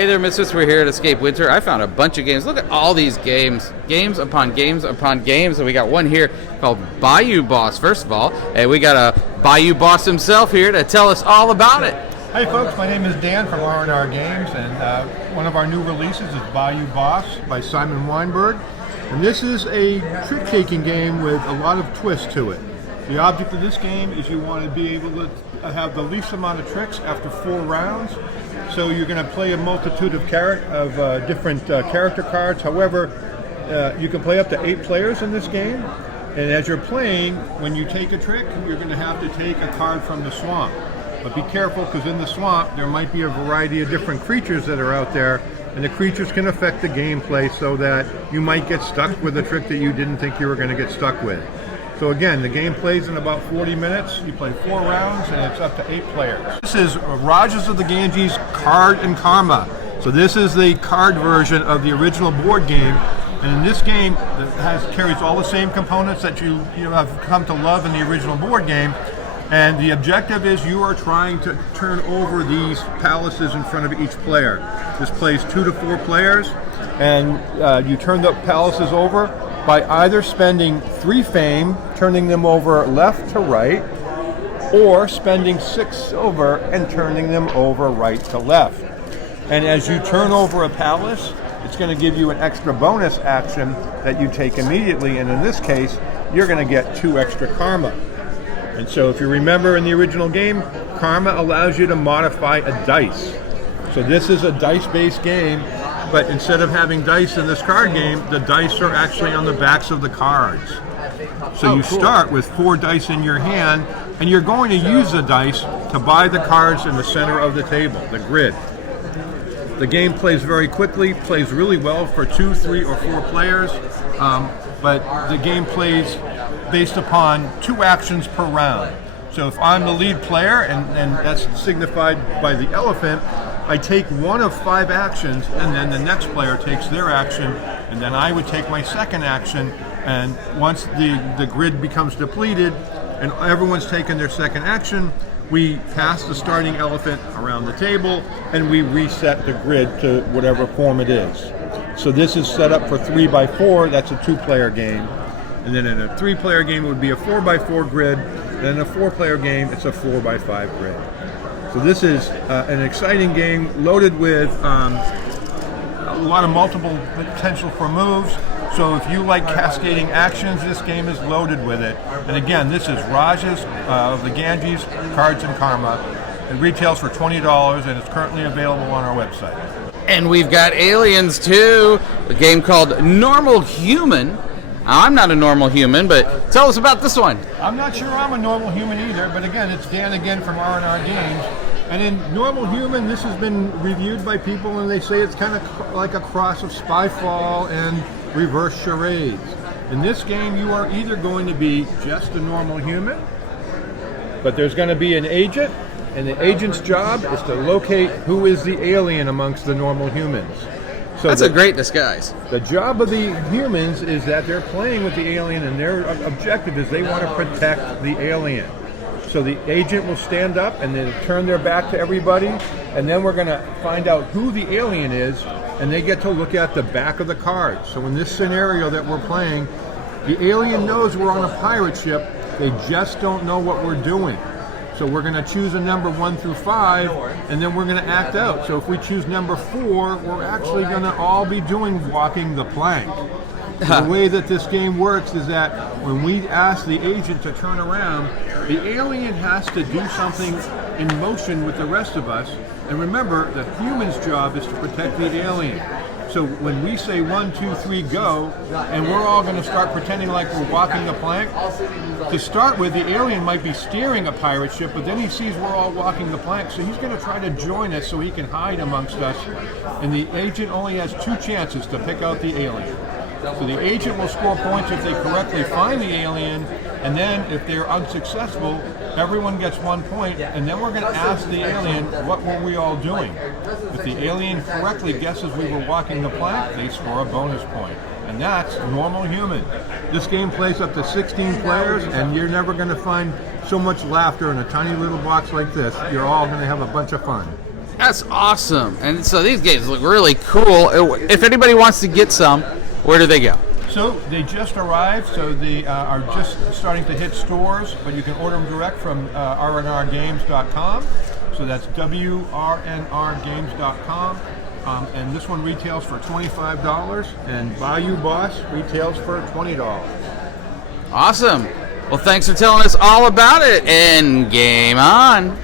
Hey there, Misfits. We're here at Escape Winter. I found a bunch of games. Look at all these games. Games upon games upon games. And we got one here called Bayou Boss, first of all. And we got a Bayou Boss himself here to tell us all about it. Hi folks, my name is Dan from R&R Games, and one of our new releases is Bayou Boss by Simon Weinberg. And this is a trick-taking game with a lot of twists to it. The object of this game is you want to be able to have the least amount of tricks after 4 rounds. So you're going to play a multitude of different character cards. However, you can play up to 8 players in this game. And as you're playing, when you take a trick, you're going to have to take a card from the swamp. But be careful, because in the swamp there might be a variety of different creatures that are out there, and the creatures can affect the gameplay so that you might get stuck with a trick that you didn't think you were going to get stuck with. So again, the game plays in about 40 minutes. You play 4 rounds, and it's up to 8 players. This is Rajas of the Ganges Card and Karma. So this is the card version of the original board game. And in this game, it carries all the same components that you have come to love in the original board game. And the objective is you are trying to turn over these palaces in front of each player. This plays 2 to 4 players, and you turn the palaces over by either spending 3 fame, turning them over left to right, or spending 6 silver and turning them over right to left. And as you turn over a palace, it's going to give you an extra bonus action that you take immediately, and in this case, you're going to get 2 extra karma. And so if you remember in the original game, karma allows you to modify a dice. So this is a dice-based game, but instead of having dice in this card game, the dice are actually on the backs of the cards. So you start with 4 dice in your hand, and you're going to use the dice to buy the cards in the center of the table, the grid. The game plays very quickly, plays really well for 2, 3, or 4 players, but the game plays based upon 2 actions per round. So if I'm the lead player, and that's signified by the elephant, I take 1 of 5 actions, and then the next player takes their action, and then I would take my second action, and once the grid becomes depleted and everyone's taken their second action, we pass the starting elephant around the table and we reset the grid to whatever form it is. So this is set up for 3 by 4, that's a 2-player game. And then in a 3-player game it would be a 4 by 4 grid, and in a 4-player game it's a 4 by 5 grid. So this is an exciting game loaded with a lot of multiple potential for moves. So if you like cascading actions, this game is loaded with it. And again, this is Rajas of the Ganges Cards and Karma. It retails for $20, and it's currently available on our website. And we've got Aliens too, a game called Normal Human. I'm not a normal human, but tell us about this one. I'm not sure I'm a normal human either, but again, it's Dan again from R&R Games. And in Normal Human, this has been reviewed by people, and they say it's kind of like a cross of Spyfall and reverse charades. In this game, you are either going to be just a normal human, but there's going to be an agent, and the agent's job is to locate who is the alien amongst the normal humans. So that's a great disguise. The job of the humans is that they're playing with the alien, and their objective is they want to protect the alien. So the agent will stand up and then turn their back to everybody, and then we're going to find out who the alien is, and they get to look at the back of the card. So in this scenario that we're playing, the alien knows we're on a pirate ship, they just don't know what we're doing. So we're going to choose a number 1 through 5, and then we're going to act out. So if we choose number 4, we're actually going to all be doing walking the plank. The way that this game works is that when we ask the agent to turn around, the alien has to do something in motion with the rest of us. And remember, the human's job is to protect the alien. So when we say 1, 2, 3, go, and we're all going to start pretending like we're walking the plank, to start with, the alien might be steering a pirate ship, but then he sees we're all walking the plank, so he's going to try to join us so he can hide amongst us. And the agent only has 2 chances to pick out the alien. So the agent will score points if they correctly find the alien, and then if they're unsuccessful, everyone gets 1 point, and then we're going to ask the alien, what were we all doing? If the alien correctly guesses we were walking the plank, they score a bonus point. And that's Normal Human. This game plays up to 16 players, and you're never going to find so much laughter in a tiny little box like this. You're all going to have a bunch of fun. That's awesome. And so these games look really cool. If anybody wants to get some, where do they go? So they just arrived, so they are just starting to hit stores, but you can order them direct from rnrgames.com. So that's WRNRgames.com. And this one retails for $25, and Bayou Boss retails for $20. Awesome. Well, thanks for telling us all about it, and game on.